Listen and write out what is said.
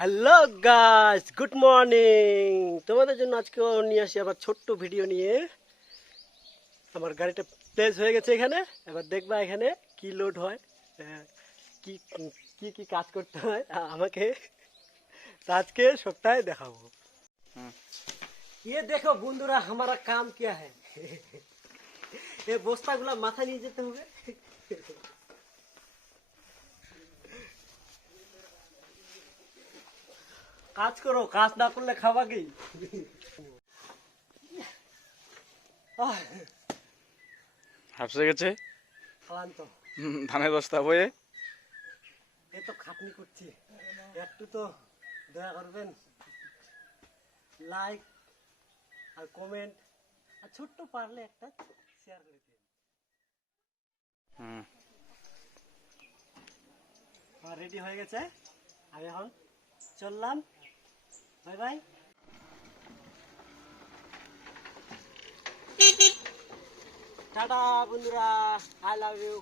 Hello guys, good morning. তোমাদের জন্য আজকে নিয়ে আসি আবার ছোট্ট ভিডিও নিয়ে। আমার গাড়িটা প্লেস হয়ে গেছে এখানে। এবার দেখবা এখানে কি লোড হয়, কি কি কি কাজ করতে হয় আমাকে। তো আজকে সপ্তাহে দেখাবো। ये देखो বন্ধুরা, हमारा काम क्या है। এই বস্তাগুলা মাথা নিয়ে যেতে হবে। কাজ করো, কাজ না করলে খাবা কি? হাফসে গেছে ক্লান্ত। ধানের বস্তা বয়ে। এ তো খাটনি করছি, একটু তো দয়া করবেন। লাইক আর কমেন্ট আর ছোট্ট পারলে একটা শেয়ার করে দিন। রেডি হয়ে গেছে, আমি এখন চললাম। Bye bye. টাটা বন্ধুরা, আই লাভ ইউ।